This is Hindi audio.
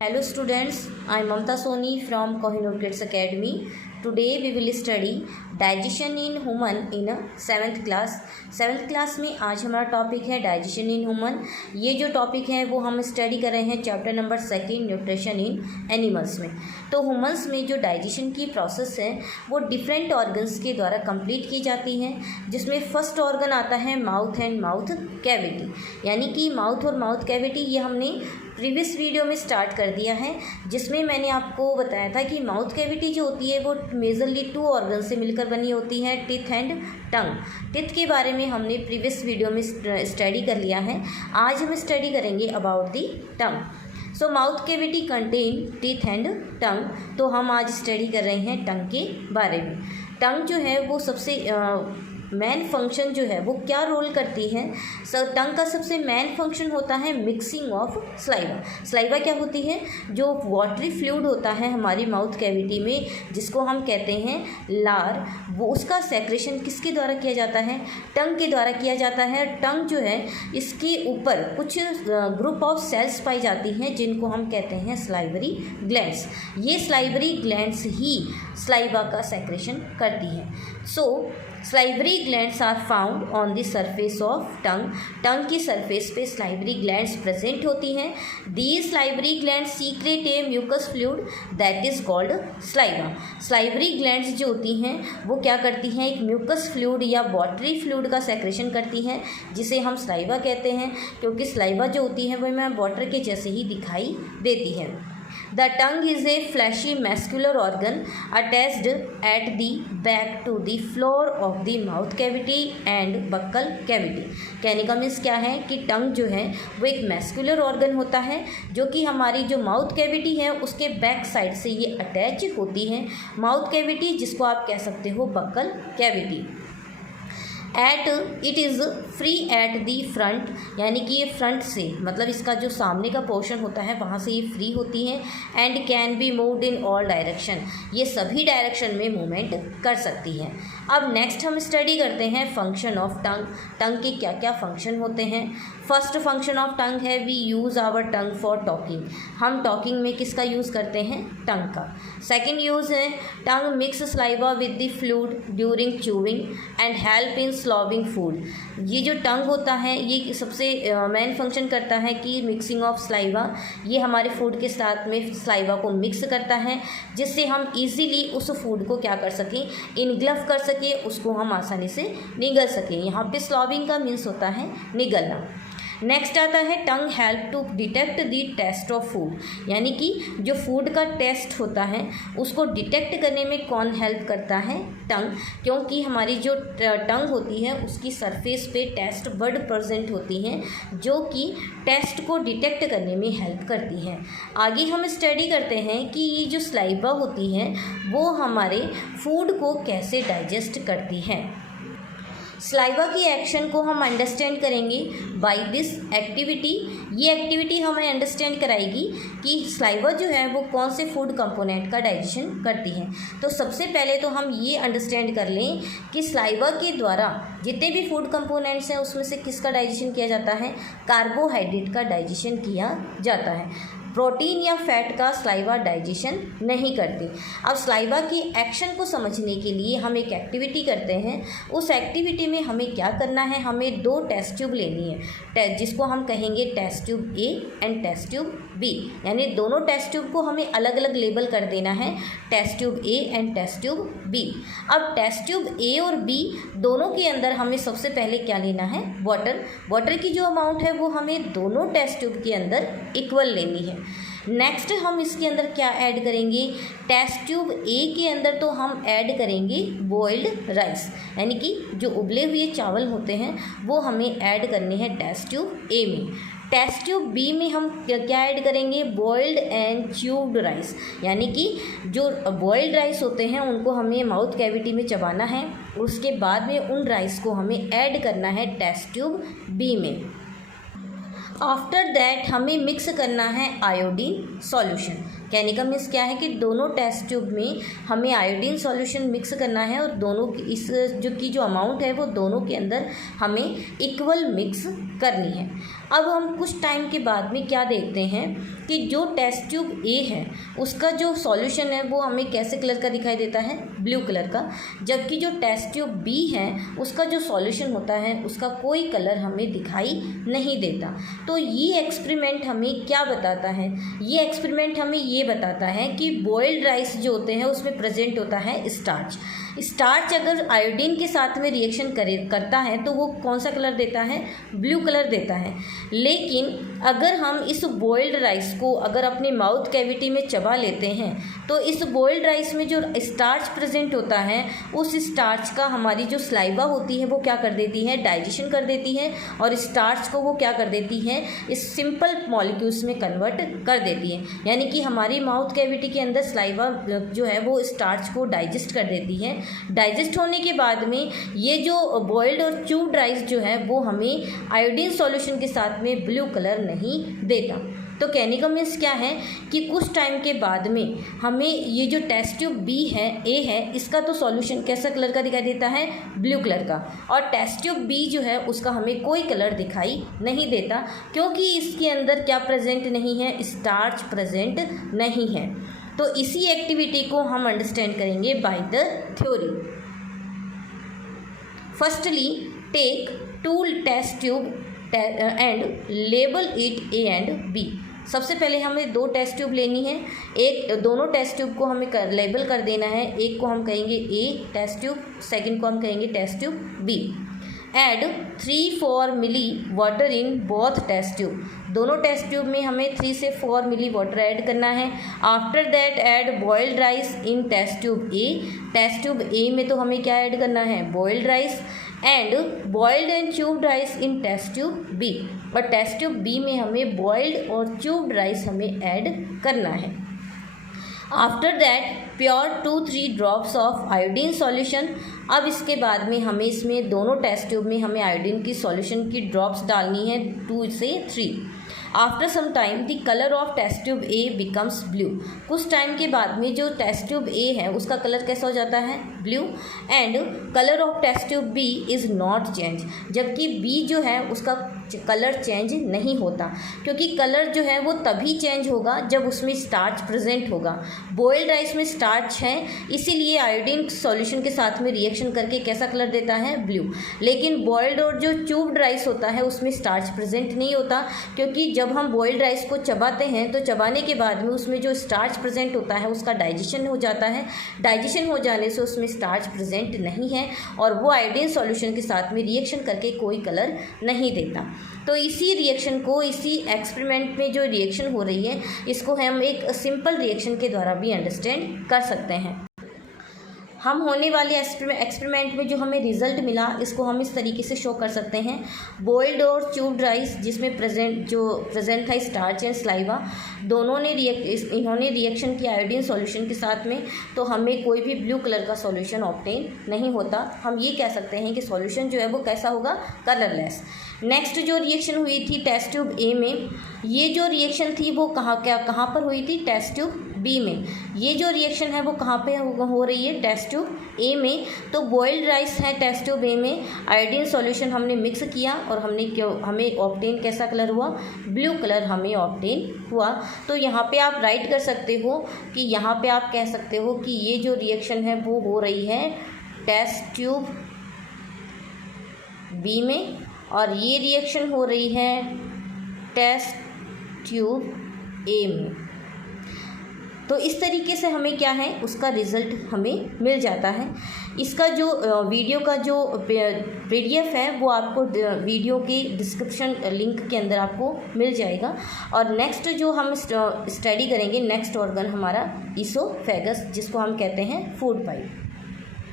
Hello students, I am Mamta Soni from Kohinoor Kids Academy. Today we will study digestion in human in 7th class. 7th class में आज हमारा टॉपिक है डाइजेशन इन ह्यूमन. ये जो टॉपिक है वो हम स्टडी कर रहे हैं chapter number 2 nutrition in animals में. तो ह्यूमन्स में जो डाइजेशन की प्रोसेस है वो डिफरेंट ऑर्गन्स के द्वारा कंप्लीट की जाती है, जिसमें फर्स्ट ऑर्गन आता है माउथ एंड माउथ कैविटी. यानी कि माउथ और माउथ कैविटी ये हमने प्रीवियस वीडियो में स्टार्ट कर दिया है, जिसमें मैंने आपको बताया था कि माउथ कैविटी जो होती है वो मेजरली 2 ऑर्गन से मिलकर बनी होती है, टीथ एंड टंग. टीथ के बारे में हमने प्रीवियस वीडियो में स्टडी कर लिया है. आज हम स्टडी करेंगे about the tongue. So mouth cavity contain teeth and tongue. तो हम आज स्टडी कर रहे हैं टंग के बारे में. टंग जो है वो सबसे मेन फंक्शन जो है वो क्या रोल करती है. टंग का सबसे मेन फंक्शन होता है मिक्सिंग ऑफ स्लाइवा. स्लाइवा क्या होती है? जो वाटरी फ्लूइड होता है हमारी माउथ कैविटी में, जिसको हम कहते हैं लार, वो उसका सेक्रेशन किसके द्वारा किया जाता है? टंग के द्वारा किया जाता है. टंग जो है इसके ऊपर कुछ ग्रुप ऑफ सेल्स पाई जाती हैं जिनको हम कहते हैं स्लाइवरी ग्लैंड्स. ये स्लाइवरी ग्लैंड्स ही स्लाइवा का सेक्रेशन करती हैं. So salivary glands are found on the surface of tongue. Tongue की सरफेस पे स्लाइवरी ग्लैंड्स प्रेजेंट होती हैं. These salivary glands secrete a mucus fluid that is called saliva. Salivary glands जो होती हैं वो क्या करती हैं? एक म्यूकस फ्लूइड या वाटरी फ्लूइड का सेक्रेशन करती हैं, जिसे हम स्लाइवा कहते हैं, क्योंकि स्लाइवा जो होती है वो हमें वाटर के जैसे ही दिखाई देती है. The tongue is a fleshy muscular organ attached at the back to the floor of the mouth cavity and buccal cavity. कहने का मीन्स क्या है कि टंग जो है वो एक मैस्कुलर ऑर्गन होता है, जो कि हमारी जो माउथ कैविटी है उसके बैक साइड से ये अटैच होती है. माउथ कैविटी जिसको आप कह सकते हो buccal cavity. It is free at the front. यानी कि ये फ्रंट से, मतलब इसका जो सामने का पोर्शन होता है वहाँ से ये फ्री होती है. And can be moved in all direction. ये सभी डायरेक्शन में मूवमेंट कर सकती है. अब नेक्स्ट हम स्टडी करते हैं फंक्शन ऑफ टंग. टंग के क्या क्या फंक्शन होते हैं. फर्स्ट फंक्शन ऑफ टंग है we use our tongue for talking. हम टॉकिंग में किसका यूज़ करते हैं? टंग का. सेकेंड यूज़ है tongue mix saliva with the fluid during chewing and help in swallowing food. ये जो टंग होता है ये सबसे मेन फंक्शन करता है कि मिक्सिंग ऑफ स्लाइवा. ये हमारे फूड के साथ में स्लाइवा को मिक्स करता है, जिससे हम इजीली उस फूड को क्या कर सकें? इनग्लफ कर सकें, उसको हम आसानी से निगल सकें. यहाँ पे स्लॉविंग का मीन्स होता है निगलना. नेक्स्ट आता है tongue help to detect the taste of food. यानी कि जो फूड का टेस्ट होता है उसको डिटेक्ट करने में कौन हेल्प करता है? टंग. क्योंकि हमारी जो टंग होती है उसकी सरफेस पे टेस्ट बड प्रेजेंट होती हैं, जो कि टेस्ट को डिटेक्ट करने में हेल्प करती हैं. आगे हम स्टडी करते हैं कि ये जो स्लाइवा होती है वो हमारे फूड को कैसे डाइजेस्ट करती है. स्लाइवा की एक्शन को हम अंडरस्टैंड करेंगे बाय दिस एक्टिविटी. ये एक्टिविटी हमें अंडरस्टैंड कराएगी कि स्लाइवा जो है वो कौन से फूड कंपोनेंट का डाइजेशन करती है. तो सबसे पहले तो हम ये अंडरस्टैंड कर लें कि स्लाइवा के द्वारा जितने भी फूड कंपोनेंट्स हैं उसमें से किसका डाइजेशन किया जाता है? कार्बोहाइड्रेट का डाइजेशन किया जाता है. प्रोटीन या फैट का स्लाइवा डाइजेशन नहीं करती. अब स्लाइवा की एक्शन को समझने के लिए हम एक एक्टिविटी करते हैं. उस एक्टिविटी में हमें क्या करना है? हमें 2 टेस्ट ट्यूब लेनी है, जिसको हम कहेंगे test tube A and test tube B. यानी दोनों टेस्ट ट्यूब को हमें अलग अलग लेबल कर देना है, test tube A and test tube B. अब टेस्ट ट्यूब ए और बी दोनों के अंदर हमें सबसे पहले क्या लेना है? वाटर. वाटर की जो अमाउंट है वो हमें दोनों टेस्ट ट्यूब के अंदर इक्वल लेनी है. नेक्स्ट हम इसके अंदर क्या ऐड करेंगे? टेस्ट ट्यूब ए के अंदर तो हम ऐड करेंगे बॉइल्ड राइस. यानी कि जो उबले हुए चावल होते हैं वो हमें ऐड करने हैं टेस्ट ट्यूब ए में. टेस्ट ट्यूब बी में हम क्या ऐड करेंगे? Boiled and chewed rice. यानी कि जो बॉइल्ड राइस होते हैं उनको हमें माउथ कैविटी में चबाना है, उसके बाद में उन राइस को हमें ऐड करना है टेस्ट ट्यूब बी में. आफ्टर दैट हमें मिक्स करना है आयोडीन सॉल्यूशन. कहने का मीन्स क्या है कि दोनों टेस्ट ट्यूब में हमें आयोडीन सॉल्यूशन मिक्स करना है और दोनों की जो अमाउंट है वो दोनों के अंदर हमें इक्वल मिक्स करनी है. अब हम कुछ टाइम के बाद में क्या देखते हैं कि जो टेस्ट ट्यूब ए है उसका जो सॉल्यूशन है वो हमें कैसे कलर का दिखाई देता है, ब्लू कलर का, जबकि जो टेस्ट ट्यूब बी है उसका जो सॉल्यूशन होता है उसका कोई कलर हमें दिखाई नहीं देता। तो ये एक्सपेरिमेंट हमें क्या बताता है, ये एक्सपेरिमेंट हमें ये बताता है कि बॉइल्ड राइस जो होते हैं उसमें प्रेजेंट होता है स्टार्च। स्टार्च अगर आयोडीन के साथ में रिएक्शन करता है तो वो कौन सा कलर देता है, ब्लू कलर देता है। लेकिन अगर हम इस बॉइल्ड राइस को अगर अपने माउथ कैविटी में चबा लेते हैं तो इस बॉइल्ड राइस में जो स्टार्च प्रेजेंट होता है उस स्टार्च का हमारी जो स्लाइवा होती है वो क्या कर देती है, डाइजेशन कर देती है, और स्टार्च को वो क्या कर देती है, इस सिंपल मॉलिक्यूल्स में कन्वर्ट कर देती है। यानी कि हमारी माउथ कैविटी के अंदर स्लाइवा जो है वो स्टार्च को डाइजेस्ट कर देती है। डाइजेस्ट होने के बाद में ये जो बॉइल्ड और च्यूब्ड राइस जो है वो हमें आयोडीन सॉल्यूशन के साथ में ब्लू कलर नहीं देता। तो कहने का मीन्स क्या है कि कुछ टाइम के बाद में हमें ये जो टेस्ट ट्यूब बी है, ए है, इसका तो सॉल्यूशन कैसा कलर का दिखाई देता है, ब्लू कलर का, और टेस्ट ट्यूब बी जो है उसका हमें कोई कलर दिखाई नहीं देता क्योंकि इसके अंदर क्या प्रेजेंट नहीं है, स्टार्च प्रेजेंट नहीं है। तो इसी एक्टिविटी को हम अंडरस्टैंड करेंगे by the theory. Firstly take two test tube and label it A and B. सबसे पहले हमें दो टेस्ट ट्यूब लेनी है, दोनों टेस्ट ट्यूब को हमें लेबल कर देना है। एक को हम कहेंगे ए टेस्ट ट्यूब, सेकंड को हम कहेंगे test tube B. Add 3-4 milli water in both test tube. दोनों टेस्ट ट्यूब में हमें 3 से 4 मिली वाटर ऐड करना है। After that add boiled rice in test tube A. Test tube A में तो हमें क्या ऐड करना है, boiled rice, and boiled and chewed rice in test tube B. और टेस्ट ट्यूब बी में हमें बॉइल्ड और च्यूब्ड राइस हमें ऐड करना है। After that pure 2-3 drops of iodine solution. अब इसके बाद में हमें इसमें दोनों टेस्ट ट्यूब में हमें आयोडीन की सॉल्यूशन की ड्रॉप्स डालनी है 2 से 3। After some time the colour of test tube A becomes blue. कुछ टाइम के बाद में जो टेस्ट ट्यूब ए है उसका कलर कैसा हो जाता है, blue, and colour of test tube B is not change. जबकि बी जो है उसका कलर चेंज नहीं होता क्योंकि कलर जो है वो तभी चेंज होगा जब उसमें स्टार्च प्रेजेंट होगा। बॉइल्ड राइस में स्टार्च है इसीलिए आयोडीन सॉल्यूशन के साथ में रिएक्शन करके कैसा कलर देता है, ब्लू। लेकिन बॉइल्ड और जो च्यूब्ड राइस होता है उसमें स्टार्च प्रेजेंट नहीं होता क्योंकि जब हम बॉइल्ड राइस को चबाते हैं तो चबाने के बाद में उसमें जो स्टार्च प्रेजेंट होता है उसका डाइजेशन हो जाता है। डाइजेशन हो जाने से उसमें स्टार्च प्रेजेंट नहीं है और वो आयोडीन सॉल्यूशन के साथ में रिएक्शन करके कोई कलर नहीं देता। तो इसी रिएक्शन को, इसी एक्सपेरिमेंट में जो रिएक्शन हो रही है इसको हम एक सिंपल रिएक्शन के द्वारा भी अंडरस्टैंड कर सकते हैं। हम होने वाले एक्सपेरिमेंट में जो हमें रिजल्ट मिला इसको हम इस तरीके से शो कर सकते हैं। बॉइल्ड और च्यूब्ड राइस जिसमें प्रेजेंट था स्टार्च एंड स्लाइवा, दोनों ने इन्होंने रिएक्शन की आयोडीन सॉल्यूशन के साथ में, तो हमें कोई भी ब्लू कलर का सॉल्यूशन ऑब्टेन नहीं होता। हम ये कह सकते हैं कि सॉल्यूशन जो है वो कैसा होगा, कलरलेस। नेक्स्ट जो रिएक्शन हुई थी टेस्ट ट्यूब ए में, ये जो रिएक्शन थी वो कहाँ पर हुई थी, टेस्ट ट्यूब बी में। ये जो रिएक्शन है वो कहाँ पे हो रही है, टेस्ट ट्यूब ए में। तो बॉइल्ड राइस है टेस्ट ट्यूब ए में, आयोडीन सॉल्यूशन हमने मिक्स किया और हमें ऑब्टेन कैसा कलर हुआ, ब्लू कलर हमें ऑब्टेन हुआ। तो यहाँ पे आप राइट कर सकते हो कि यहाँ पे आप कह सकते हो कि ये जो रिएक्शन है वो हो रही है टेस्ट ट्यूब बी में और ये रिएक्शन हो रही है टेस्ट ट्यूब ए में। तो इस तरीके से हमें क्या है, उसका रिज़ल्ट हमें मिल जाता है। इसका जो वीडियो का जो PDF है वो आपको वीडियो के डिस्क्रिप्शन लिंक के अंदर आपको मिल जाएगा। और नेक्स्ट जो हम स्टडी करेंगे, नेक्स्ट ऑर्गन हमारा ईसोफेगस, जिसको हम कहते हैं फूड पाइप।